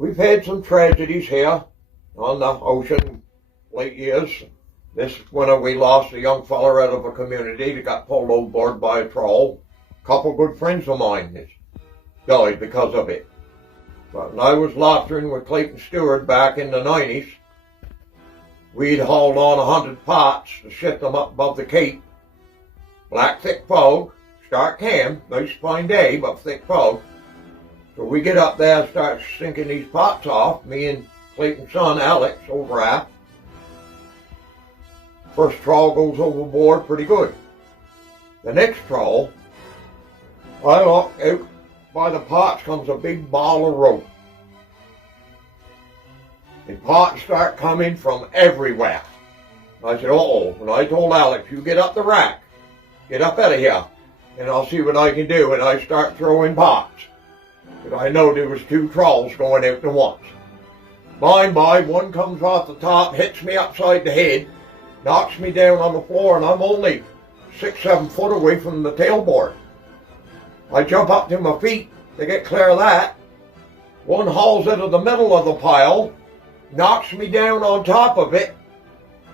We've had some tragedies here on the ocean late years. This winter we lost a young fella out of a community that got pulled overboard by a trawl. A couple good friends of mine has died because of it. But when I was lobstering with Clayton Stewart back in the 90s, we'd hauled on 100 pots to ship them up above the Cape. Black thick fog, stark calm, nice fine day, but thick fog. So we get up there and start sinking these pots off, me and Clayton's son Alex over aft. First trawl goes overboard pretty good. The next trawl, I look out by the pots comes a big ball of rope. And pots start coming from everywhere. I said, uh-oh. And I told Alex, you get up the rack, get up out of here, and I'll see what I can do. And I start throwing pots. But I know there was two trawls going out at once. By and by, one comes off the top, hits me upside the head, knocks me down on the floor, and I'm only 6-7 foot away from the tailboard. I jump up to my feet to get clear of that. One hauls out of the middle of the pile, knocks me down on top of it,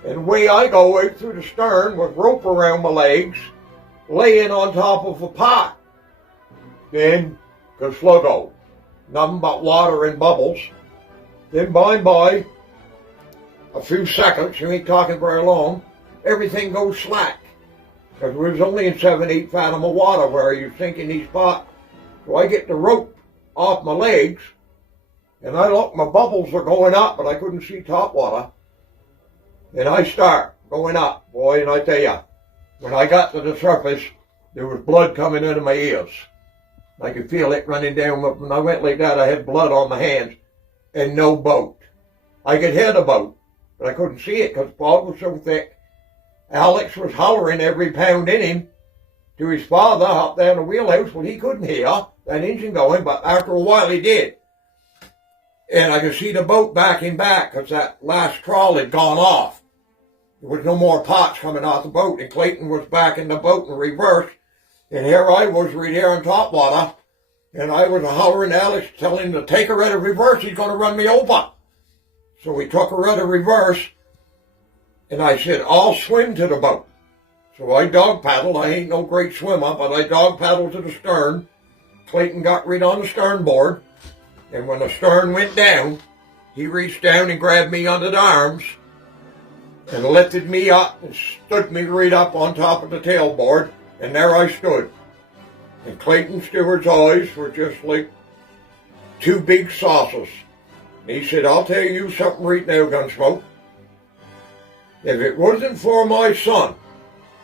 and away I go out through the stern with rope around my legs, laying on top of a pot. Then, go sluggo, nothing but water and bubbles. Then by and by, a few seconds, you ain't talking very long, everything goes slack. Because we was only in 7-8 fathom of water where you're sinking these pots. So I get the rope off my legs, and I look, my bubbles are going up, but I couldn't see top water. And I start going up, boy, and I tell you, when I got to the surface, there was blood coming out of my ears. I could feel it running down. When I went like that, I had blood on my hands and no boat. I could hear the boat, but I couldn't see it because the fog was so thick. Alex was hollering every pound in him to his father up there in the wheelhouse. Well, he couldn't hear that engine going, but after a while he did. And I could see the boat backing back because that last trawl had gone off. There was no more pots coming off the boat, and Clayton was back in the boat in reverse. And here I was right here on top water, and I was hollering at Alex, telling him to take her out of reverse, he's going to run me over. So we took her out of reverse, and I said, I'll swim to the boat. So I dog paddled. I ain't no great swimmer, but I dog paddled to the stern. Clayton got right on the stern board, and when the stern went down, he reached down and grabbed me under the arms and lifted me up and stood me right up on top of the tailboard. And there I stood. And Clayton Stewart's eyes were just like two big saucers. And he said, I'll tell you something right now, Gunsmoke. If it wasn't for my son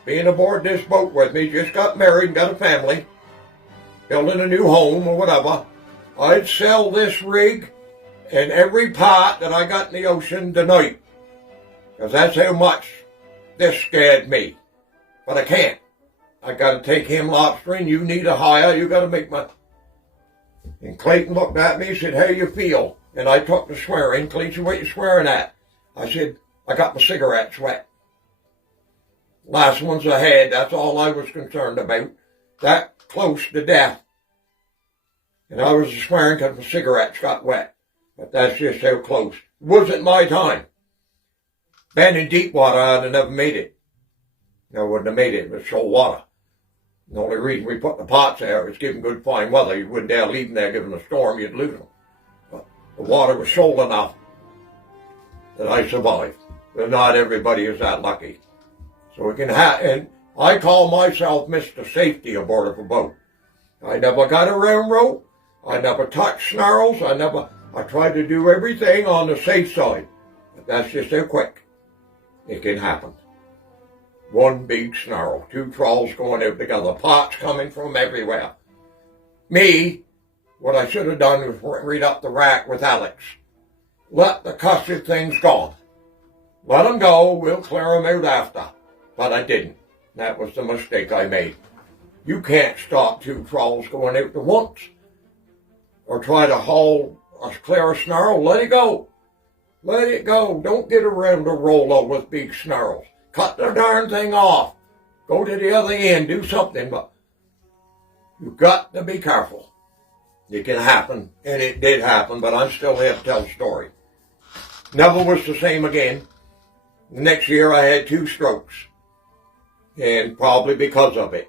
being aboard this boat with me, just got married and got a family, building a new home or whatever, I'd sell this rig and every pot that I got in the ocean tonight. Because that's how much this scared me. But I can't. I got to take him lobstering. You need a hire. You got to make my... And Clayton looked at me and said, how you feel? And I took the swearing. Clayton said, what you swearing at? I said, I got my cigarettes wet. Last ones I had, that's all I was concerned about. That close to death. And I was swearing because my cigarettes got wet. But that's just how close. It wasn't my time. Been in deep water, I'd have never made it. I wouldn't have made it. It was shoal water. The only reason we put the pots there was giving good fine weather. You wouldn't dare leave them there given a storm, you'd lose them. But the water was shoal enough that I survived. But not everybody is that lucky. So we can and I call myself Mr. Safety aboard of a boat. I never got around rope. I never touched snarls. I tried to do everything on the safe side. But that's just how quick it can happen. One big snarl, two trawls going out together, pots coming from everywhere. Me, what I should have done was read up the rack with Alex. Let the cussed things go. Let them go, we'll clear them out after. But I didn't. That was the mistake I made. You can't stop two trawls going out at once. Or try to haul clear a snarl, let it go. Let it go. Don't get around a roller with big snarls. Cut the darn thing off. Go to the other end, do something, but you've got to be careful. It can happen, and it did happen, but I'm still here to tell the story. Never was the same again. Next year I had 2 strokes, and probably because of it.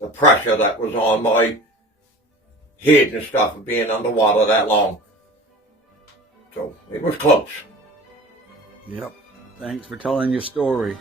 The pressure that was on my head and stuff of being underwater that long. So it was close. Yep. Thanks for telling your story.